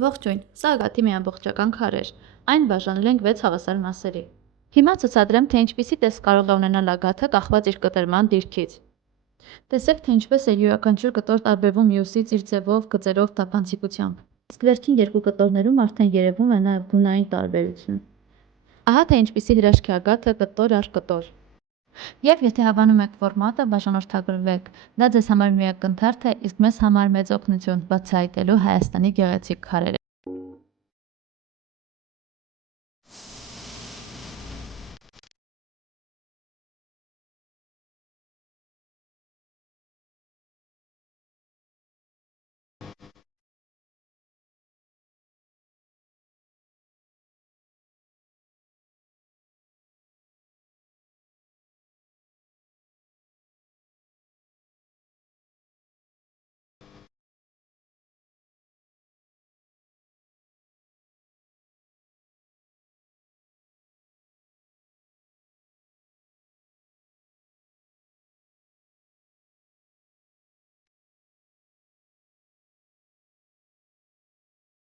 Ողջույն, սա գաթի մի ամբողջական քար էր, այն բաժանել ենք 6 հավասար մասերի։ Հիմա ցուցադրեմ, թե ինչպիսի տեսք կարող է ունենալ ագաթը կախված իր կտրման դիրքից։ Տեսեք, թե ինչպես է յուրաքանչյուր կտոր տարբերվում մյուսից իր ձևով, գծերով, թափանցիկությամբ։ Իսկ վերջին երկու կտորներում արդեն երևում է նաև գունային տարբերություն։ Ահա թե ինչպիսի հրաշք է ագաթը կտոր առ կտոր։ Եվ եթե հավանում եք ֆորմատը, բաժանորդագրվեք, դա ձեզ համար միակ կնթարթ է, իսկ մեզ համար մեծ օգնություն՝ բացահայտելու Հայաստանի գեղեցիկ քարերը։